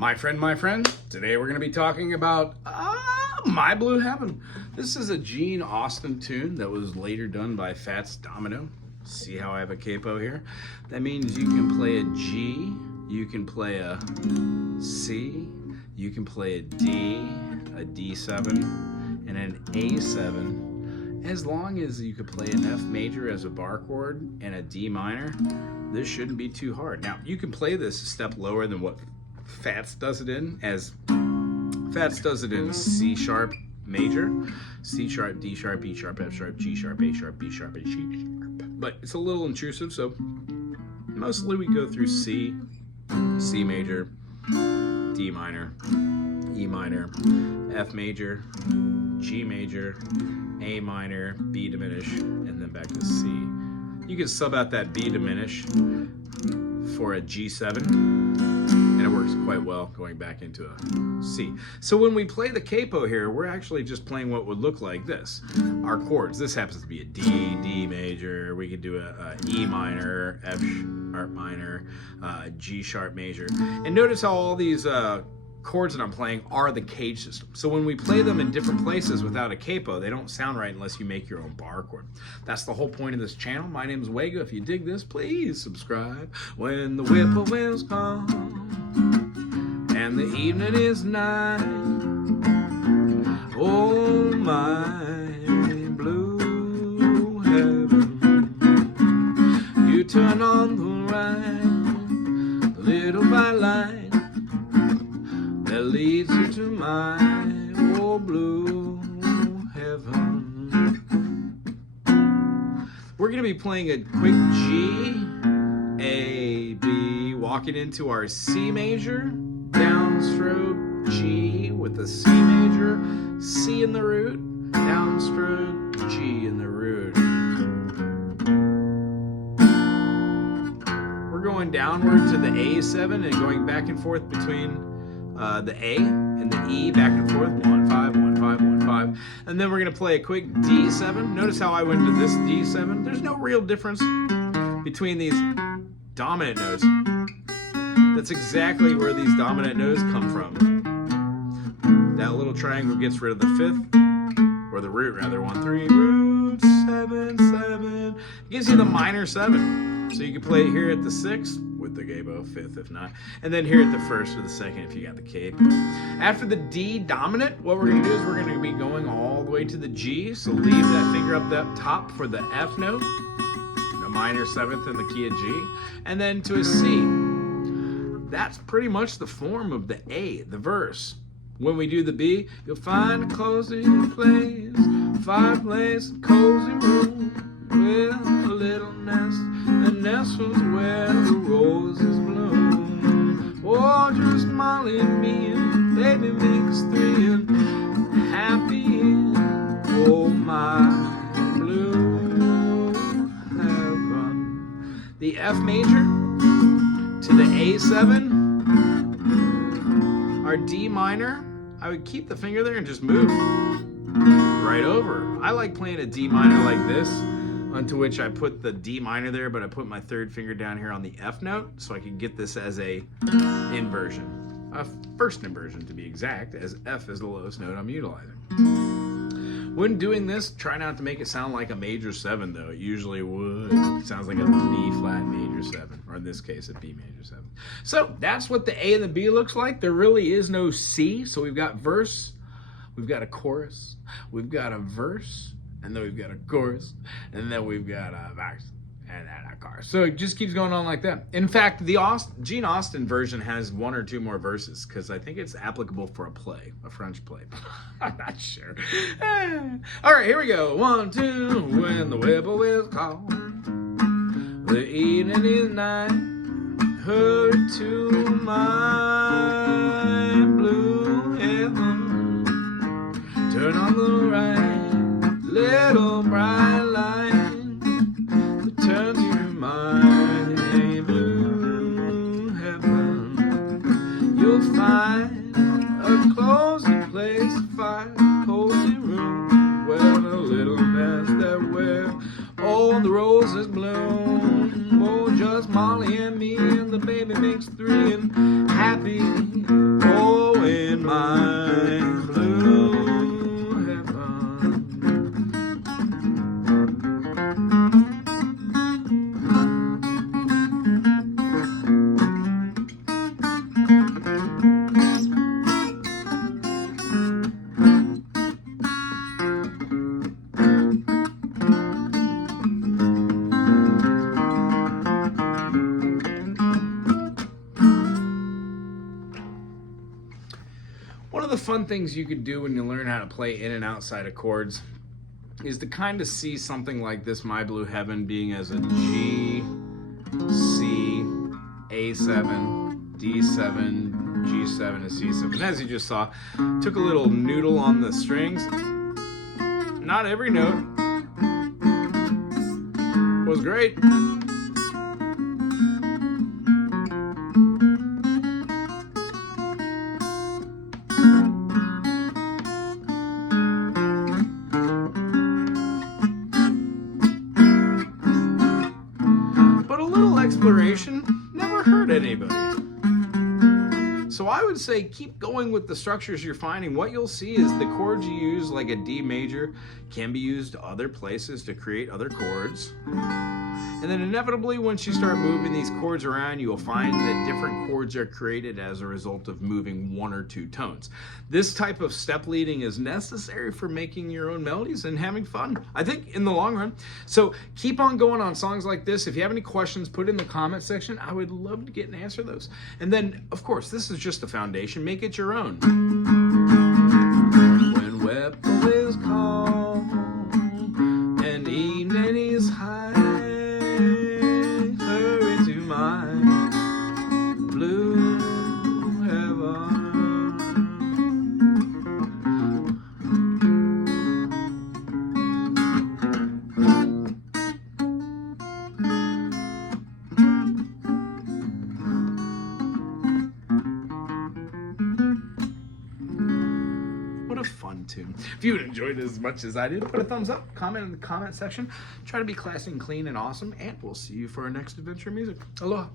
My friend, today we're going to be talking about My Blue Heaven. This is a Gene Austin tune that was later done by Fats Domino. See how I have a capo here? That means you can play a G, you can play a C, you can play a D, a D7, and an A7. As long as you could play an F major as a bar chord and a D minor, this shouldn't be too hard. Now, you can play this a step lower than what Fats does it in, as Fats does it in C sharp major, C sharp, D sharp, E sharp, F sharp, G sharp, A sharp, B sharp, A sharp. But it's a little intrusive, so mostly we go through C, C major, D minor, E minor, F major, G major, A minor, B diminish, and then back to C. You can sub out that B diminish for a G7, and it works quite well going back into a C. So when we play the capo here, we're actually just playing what would look like this. Our chords, this happens to be a D, D major, we could do a E minor, F sharp minor, G sharp major. And notice how all these chords that I'm playing are the cage system. So when we play them in different places without a capo, they don't sound right unless you make your own bar chord. That's the whole point of this channel. My name is Wego. If you dig this, please subscribe. When the whippoorwills come and the evening is nigh, oh my blue heaven, you turn on the right, little by light, that leads you to my old blue heaven. We're going to be playing a quick G, A, B, walking into our C major, downstroke G with the C major, C in the root, downstroke G in the root. We're going downward to the A7 and going back and forth between the A and the E, back and forth, 1, 5, 1, 5, 1, 5. And then we're going to play a quick D7. Notice how I went to this D7. There's no real difference between these dominant notes. That's exactly where these dominant notes come from. That little triangle gets rid of the fifth, or the root rather, 1, 3, root, 7, 7. It gives you the minor 7. So you can play it here at the 6th with the capo, 5th if not, and then here at the 1st or the 2nd if you got the capo. After the D dominant, what we're going to do is we're going to be going all the way to the G, so leave that finger up that top for the F note, the minor 7th in the key of G, and then to a C. That's pretty much the form of the A, the verse. When we do the B, you'll find a cozy place, fireplace, cozy room, with a little nest that nestles where the roses bloom. Oh, just Molly and me, and baby makes 3 and happy. Oh, my blue heaven. The F major to the A7, our D minor, I would keep the finger there and just move right over. I like playing a D minor like this, onto which I put the D minor there, but I put my 3rd finger down here on the F note so I can get this as a inversion. A first inversion to be exact, as F is the lowest note I'm utilizing. When doing this, try not to make it sound like a major 7 though. It usually would. It sounds like a B flat major 7, or in this case a B major 7. So that's what the A and the B looks like. There really is no C, so we've got verse, we've got a chorus, we've got a verse, and then we've got a chorus, and then we've got a verse, and then a chorus. So it just keeps going on like that. In fact, the Gene Austin version has 1 or 2 more verses, because I think it's applicable for a play, a French play. I'm not sure. All right, here we go. 1, 2, when the whippoorwills call, the evening is night, hurry to my blue heaven, turn on the right, little bright light that turns you to my blue heaven. You'll find a cozy place, a cozy room, where a little nest that where all the roses bloom. Oh, just Molly and me, and the baby makes 3 and happy. One of the fun things you could do when you learn how to play in and outside of chords is to kind of see something like this My Blue Heaven being as a G, C, A7, D7, G7, and C7. And as you just saw, took a little noodle on the strings. Not every note was great. But a little exploration never hurt anybody. So I would say keep going with the structures you're finding. What you'll see is the chords you use, like a D major, can be used other places to create other chords. And then inevitably, once you start moving these chords around, you will find that different chords are created as a result of moving one or two tones. This type of step leading is necessary for making your own melodies and having fun, I think, in the long run. So keep on going on songs like this. If you have any questions, put it in the comment section. I would love to get and answer those. And then, of course, this is just the foundation. Make it your own. When Whipple is calm and evening is high, a fun tune. If you enjoyed it as much as I did, put a thumbs up, comment in the comment section. Try to be classy and clean and awesome, and we'll see you for our next adventure in music. Aloha.